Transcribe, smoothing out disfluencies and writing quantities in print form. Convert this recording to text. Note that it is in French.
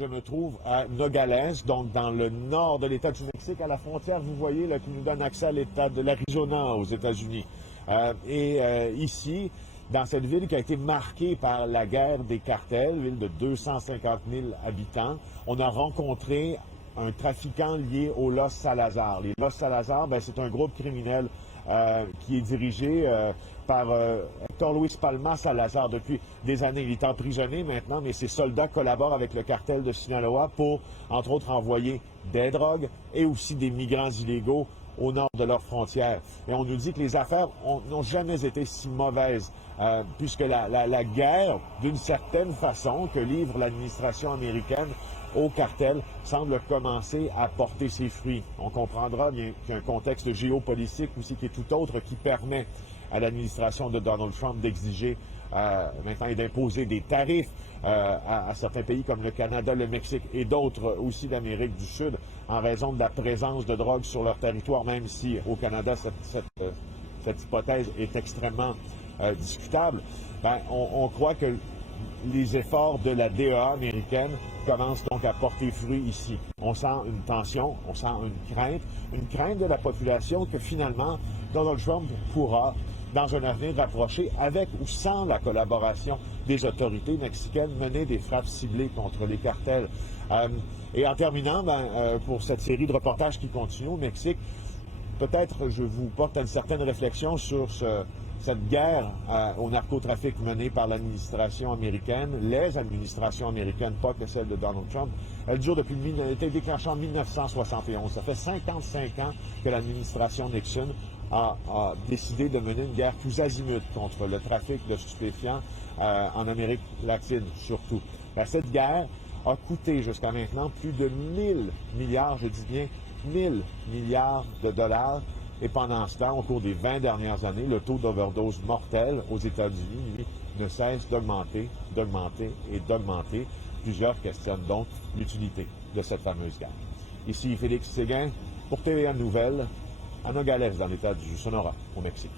Je me trouve à Nogales, donc dans le nord de l'État du Mexique, à la frontière, vous voyez, là, qui nous donne accès à l'État de l'Arizona aux États-Unis. Ici, dans cette ville qui a été marquée par la guerre des cartels, ville de 250 000 habitants, on a rencontré un trafiquant lié aux Los Salazar. Les Los Salazar, c'est un groupe criminel qui est dirigé par Héctor Luis Palma Salazar depuis des années. Il est emprisonné maintenant, mais ses soldats collaborent avec le cartel de Sinaloa pour, entre autres, envoyer des drogues et aussi des migrants illégaux au nord de leurs frontières. Et on nous dit que les affaires n'ont jamais été si mauvaises, puisque la guerre, d'une certaine façon, que livre l'administration américaine au cartel, semble commencer à porter ses fruits. On comprendra bien qu'il y a un contexte géopolitique aussi qui est tout autre, qui permet à l'administration de Donald Trump d'exiger maintenant et d'imposer des tarifs à certains pays comme le Canada, le Mexique et d'autres aussi d'Amérique du Sud en raison de la présence de drogue sur leur territoire, même si au Canada cette hypothèse est extrêmement discutable. On croit que les efforts de la DEA américaine commencent donc à porter fruit ici. On sent une tension, on sent une crainte de la population que finalement Donald Trump pourra, dans un avenir rapproché, avec ou sans la collaboration des autorités mexicaines, mener des frappes ciblées contre les cartels. Et en terminant, pour cette série de reportages qui continue au Mexique, peut-être je vous porte à une certaine réflexion sur cette guerre au narcotrafic menée par l'administration américaine, les administrations américaines, pas que celle de Donald Trump. Elle dure depuis, elle a été déclenchée en 1971. Ça fait 55 ans que l'administration Nixon a décidé de mener une guerre tous azimuts contre le trafic de stupéfiants en Amérique latine surtout. Cette guerre a coûté jusqu'à maintenant plus de 1000 milliards, je dis bien 1000 milliards de dollars. Et pendant ce temps, au cours des 20 dernières années, le taux d'overdose mortelle aux États-Unis, lui, ne cesse d'augmenter, d'augmenter et d'augmenter. Plusieurs questionnent donc l'utilité de cette fameuse guerre. Ici Félix Séguin pour TVA Nouvelles, à Nogales, dans l'État du Sonora, au Mexique.